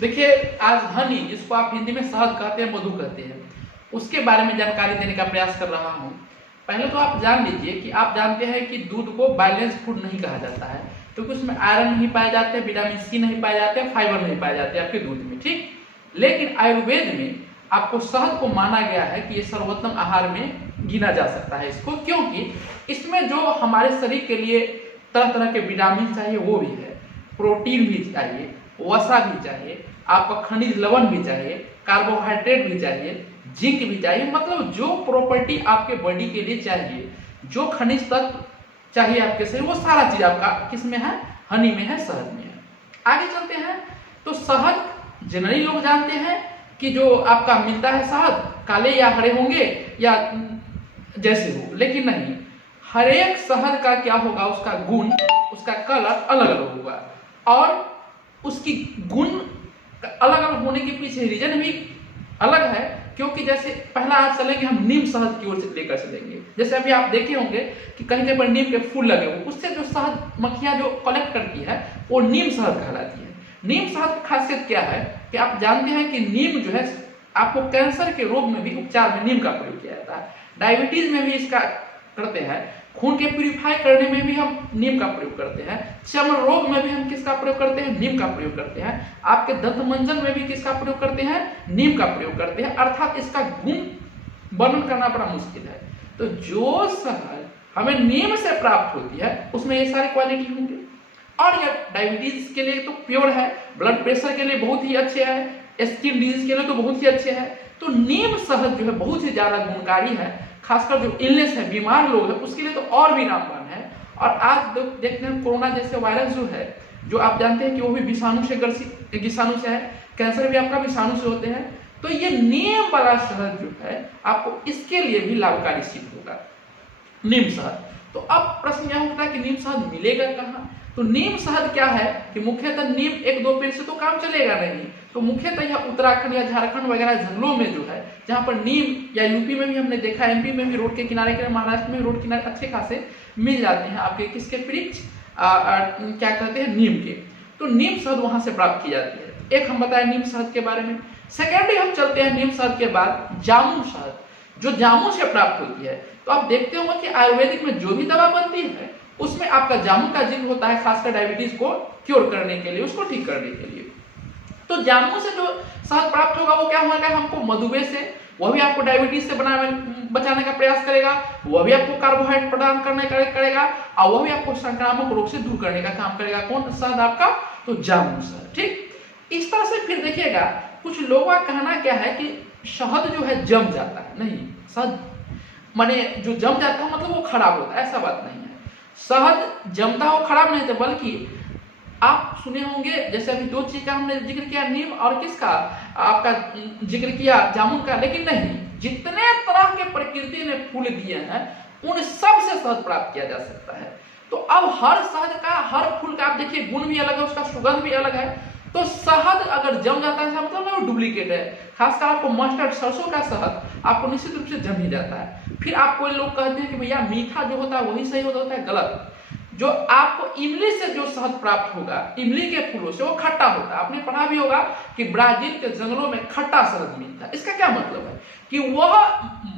देखिए, आज हनी, जिसको आप हिंदी में शहद कहते हैं, मधु कहते हैं, उसके बारे में जानकारी देने का प्रयास कर रहा हूँ। पहले तो आप जान लीजिए कि आप जानते हैं कि दूध को बैलेंस फूड नहीं कहा जाता है, क्योंकि उसमें आयरन नहीं पाए जाते, विटामिन सी नहीं पाए जाते, फाइबर नहीं पाए जाते आपके दूध में, ठीक। लेकिन आयुर्वेद में आपको शहद को माना गया है कि ये सर्वोत्तम आहार में गिना जा सकता है इसको, क्योंकि इसमें जो हमारे शरीर के लिए तरह तरह के विटामिन चाहिए वो भी है, प्रोटीन भी चाहिए, वसा भी चाहिए, आपका खनिज लवण भी चाहिए, कार्बोहाइड्रेट भी चाहिए, जिंक भी चाहिए। मतलब जो प्रॉपर्टी आपके बॉडी के लिए चाहिए, जो खनिज तत्व चाहिए आपके शरीर, वो सारा चीज आपका किसमें है? हनी में है, शहद में है। आगे चलते हैं तो शहद जनरली लोग जानते हैं कि जो आपका मिलता है शहद, काले या हरे होंगे या जैसे हो, लेकिन नहीं, हर एक शहद का क्या होगा, उसका गुण, उसका कलर अलग अलग होगा, और उसकी गुण अलग अलग होने के पीछे रीजन भी अलग है। क्योंकि जैसे पहला आज चलेंगे हम नीम शहद की ओर से लेकर चलेंगे। जैसे अभी आप देखे होंगे कि कहीं कहीं पर नीम के फूल लगे हुए, उससे जो शहद मक्खियां जो कलेक्ट करती है वो नीम शहद कहलाती है। नीम शहद की खासियत क्या है कि आप जानते हैं कि नीम जो है आपको कैंसर के रोग में भी उपचार में नीम का प्रयोग किया जाता है, डायबिटीज में भी इसका करते हैं, खून के प्यूरिफाई करने में भी हम नीम का प्रयोग करते हैं, चर्म रोग में भी हम किसका प्रयोग करते हैं? नीम का प्रयोग करते हैं। आपके दंत मंजन में भी किसका प्रयोग करते हैं? नीम का प्रयोग करते हैं। अर्थात इसका गुण वर्णन करना बड़ा मुश्किल है। तो जो शहद हमें नीम से प्राप्त होती है उसमें ये सारी क्वालिटी होंगे, और ये डायबिटीज के लिए तो प्योर है, ब्लड प्रेशर के लिए बहुत ही अच्छे है, स्किन डिजीज के लिए तो बहुत ही अच्छे है। तो नीम शहद जो है बहुत ही ज्यादा गुणकारी है, खासकर जो इलनेस है, बीमार लोग हैं, उसके लिए तो और भी रामबाण है। और आज देखते हैं कोरोना जैसे वायरस जो है, जो आप जानते हैं कि वो भी विषाणु से है, कैंसर भी आपका विषाणु से होते हैं। तो ये नीम वाला शहद जो है आपको इसके लिए भी लाभकारी सिद्ध होगा, नीम शहद। तो अब प्रश्न यह उठता है कि नीम शहद मिलेगा कहाँ? तो नीम शहद क्या है कि मुख्यतः नीम एक दो पेड़ से तो काम चलेगा नहीं, तो मुख्यतः यह उत्तराखंड या झारखंड वगैरह जंगलों में जो है, जहाँ पर नीम, या यूपी में भी हमने देखा, एमपी में भी रोड के किनारे, महाराष्ट्र में रोड किनारे अच्छे खासे मिल जाते हैं आपके किसके वृक्ष, क्या कहते हैं, नीम के। तो नीम शहद वहां से प्राप्त की जाती है। एक हम बताएं नीम शहद के बारे में। सेकेंडली हम चलते हैं नीम शहद के बाद जामुन शहद, जो जामुन से प्राप्त होती है। तो आप देखते होंगे कि आयुर्वेदिक में जो भी दवा बनती है उसमें आपका जामुन का जिक्र होता है, खासकर डायबिटीज को क्योर करने के लिए, उसको ठीक करने के लिए। तो जामुन से जो शहद प्राप्त होगा वो क्या होगा, हमको मधुमेह से, वह भी आपको डायबिटीज से बचाने का प्रयास करेगा, वह भी आपको कार्बोहाइड्रेट प्रदान करने करेगा, और वह भी आपको संक्रामक रोग से दूर करने का काम करेगा। कौन शहद आपका? तो जामुन शहद, ठीक। इस तरह से फिर देखिएगा कुछ लोगों का कहना क्या है कि शहद जो है जम जाता है। नहीं, शहद माने जो जम जाता है मतलब वो खराब होता है, ऐसा बात नहीं है। शहद जमता हो खराब नहीं होता, बल्कि आप सुने होंगे जैसे अभी दो चीज का हमने जिक्र किया, नीम और किसका आपका जिक्र किया, जामुन का। लेकिन नहीं, जितने तरह के प्रकृति ने फूल दिए हैं उन सब से शहद प्राप्त किया जा सकता है। तो अब हर शहद का, हर फूल का आप देखिए गुण भी अलग है, उसका सुगंध भी अलग है। तो शहद अगर जम जाता है मतलब वो डुप्लीकेट है। खासकर आपको मस्टर्ड, सरसों का शहद आपको निश्चित रूप से जम ही जाता है। फिर आप कोई लोग कहते हैं कि भैया मीठा जो होता है वही सही होता है, गलत। जो आपको इमली से जो शहद प्राप्त होगा, इमली के फूलों से, वो खट्टा होता है। आपने पढ़ा भी होगा कि ब्राजील के जंगलों में खट्टा शहद मिलता है। इसका क्या मतलब है कि वह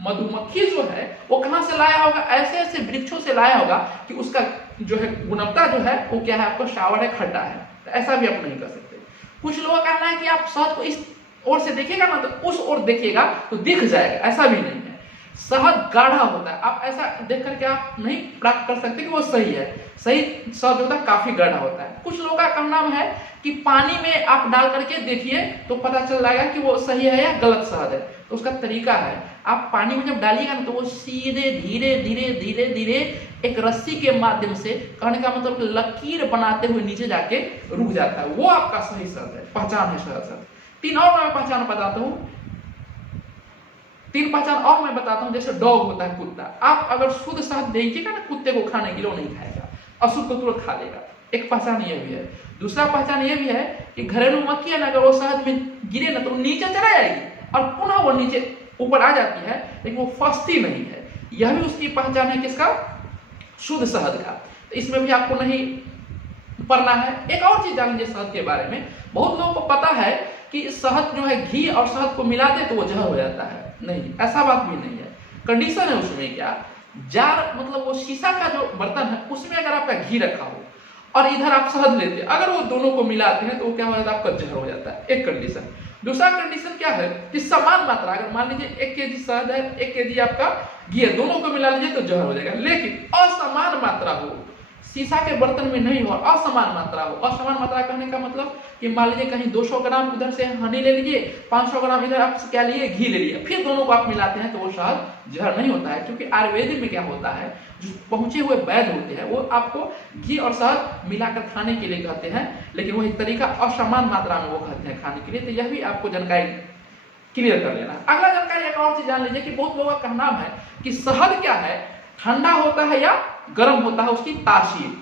मधुमक्खी जो है वो कहां से लाया होगा? ऐसे ऐसे वृक्षों से लाया होगा कि उसका जो है गुणवत्ता जो है वो क्या है, आपको सावर है, खट्टा है। तो ऐसा भी आप नहीं कर सकते। कुछ लोगों का कहना है कि आप शहद को इस ओर से देखिएगा ना तो उस ओर देखिएगा तो दिख जाएगा, ऐसा भी नहीं है। शहद गाढ़ा होता है, आप ऐसा देख करके आप नहीं प्राप्त कर सकते कि वो सही है। सही शहद होता है काफी गाढ़ा होता है। कुछ लोगों का कहना है कि पानी में आप डाल करके देखिए तो पता चल जाएगा कि वो सही है या गलत शहद है। तो उसका तरीका है, आप पानी में जब डालिएगा ना तो वो सीधे धीरे धीरे धीरे धीरे एक रस्सी के माध्यम से, कहने का मतलब लकीर बनाते हुए नीचे जाके रुक जाता है, वो आपका सही शहद है, पहचान है शहद। तीन और मैं पहचान बताता हूँ, तीन पहचान और मैं बताता हूं। जैसे डॉग होता है, कुत्ता, आप अगर शुद्ध शहद दीजिएगा ना कुत्ते को खाने के लिए, वो नहीं खाएगा, अशुद्ध को तुरंत खा लेगा। एक पहचान ये भी है। दूसरा पहचान ये भी है कि घरेलू मक्खी है ना, अगर वो शहद में गिरे ना तो नीचे चला जाएगी और पुनः वो नीचे ऊपर आ जाती है, लेकिन वो फंसती नहीं है। यह भी उसकी पहचान है, किसका? शुद्ध शहद का। तो इसमें भी आपको नहीं पढ़ना है। एक और चीज जान लीजिए शहद के बारे में, बहुत लोगों को पता है कि शहद जो है घी और शहद को मिला दे तो वो जहर हो जाता है। नहीं, ऐसा बात भी नहीं है। कंडीशन है उसमें क्या, जार मतलब वो शीशा का जो बर्तन है उसमें अगर आपका घी रखा हो और इधर आप शहद लेते हैं, अगर वो दोनों को मिलाते हैं तो वो क्या हो जाता है, आपका जहर हो जाता है। एक कंडीशन। दूसरा कंडीशन क्या है कि समान मात्रा, अगर मान लीजिए 1 केजी शहद है, 1 केजी आपका घी है, दोनों को मिला लीजिए तो जहर हो जाएगा। लेकिन असमान मात्रा हो, शीशा के बर्तन में नहीं हो, असमान मात्रा हो। असमान मात्रा कहने का मतलब कि मान लीजिए कहीं 200 ग्राम उधर से हनी ले लीजिए, 500 ग्राम इधर आप क्या लिए, घी ले लिए, फिर दोनों को आप मिलाते हैं तो वो शहद जहर नहीं होता है। क्योंकि आयुर्वेदिक में क्या होता है, जो पहुंचे हुए वैद्य होते हैं वो आपको घी और शहद मिलाकर खाने के लिए कहते हैं, लेकिन वही तरीका असमान मात्रा में वो कहते हैं खाने के लिए। तो यह भी आपको जानकारी क्लियर कर लेना। अगला जानकारी एक और चीज जान लीजिए कि बहुत लोगों का कहना है कि शहद क्या है, ठंडा होता है या गर्म होता है, उसकी तासीर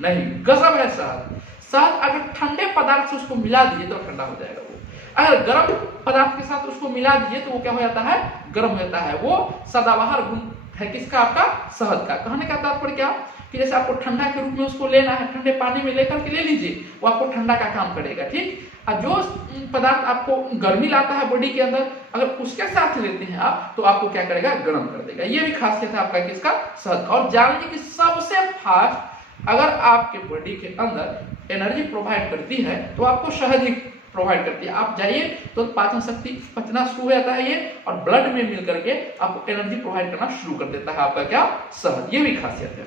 नहीं, गजब है शहद। शहद अगर ठंडे पदार्थ से उसको मिला दीजिए तो ठंडा हो जाएगा वो, अगर गर्म पदार्थ के साथ उसको मिला दीजिए तो वो क्या हो जाता है, गर्म हो जाता है। वो सदाबहार गुण है किसका, आपका शहद का। कहने का तात्पर्य क्या कि जैसे आपको ठंडा के रूप में उसको लेना है, ठंडे पानी में लेकर के ले लीजिए, वो आपको ठंडा का काम करेगा, ठीक। और जो पदार्थ आपको गर्मी लाता है बॉडी के अंदर, अगर उसके साथ लेते हैं आप तो आपको क्या करेगा, गर्म कर देगा। ये भी खासियत है आपका किसका, शहद। और जान लीजिए कि सबसे फास्ट अगर आपके बॉडी के अंदर एनर्जी प्रोवाइड करती है तो आपको शहद ही प्रोवाइड करती है। आप जाइए तो पाचन शक्ति पचना शुरू हो जाता है ये, और ब्लड में मिल करके आपको एनर्जी प्रोवाइड करना शुरू कर देता है आपका क्या, शहद। ये भी खासियत है।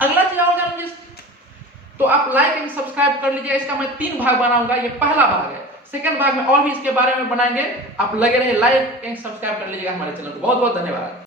अगला चीज और जान लीजिए तो आप लाइक एंड सब्सक्राइब कर लीजिए। इसका मैं 3 भाग बनाऊंगा, ये पहला भाग है। सेकंड भाग में और भी इसके बारे में बनाएंगे। आप लगे रहे, लाइक एंड सब्सक्राइब कर लीजिएगा हमारे चैनल को। बहुत बहुत धन्यवाद।